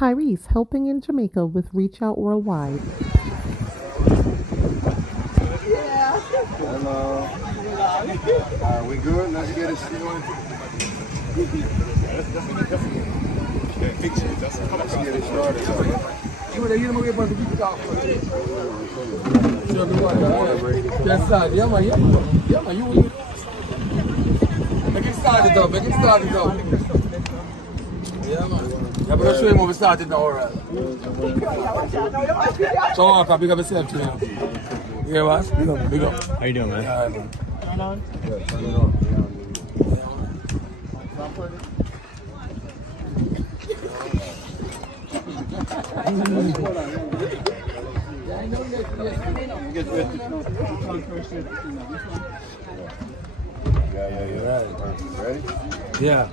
Tyrese helping in Jamaica with Reach Out Worldwide. Hello. Are we good? Let's get it going. Let's get it started. Make it started up. Yeah, man. Yeah, but I'll show you how we started now, alright. So, I can big up yourself too. Yeah, man. Big up. How you doing, man? Alright, man. Yeah. Ready? Yeah.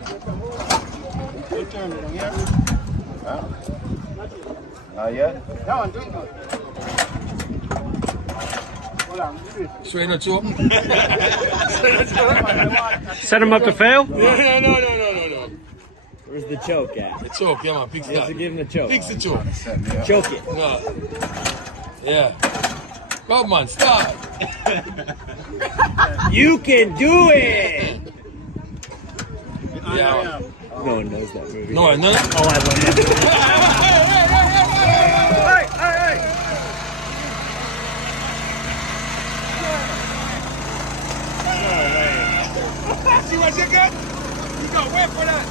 Not yet? Straight in the choke? Set him up to fail? No. Where's the choke at? The choke, yeah, man. Fix You have that. to give him the choke. Fix the choke. Choke it. No. Yeah. Come on, start. You can do it! Yeah. No one knows that movie. No, no. Oh, I love that. See what you got? You got wait for that.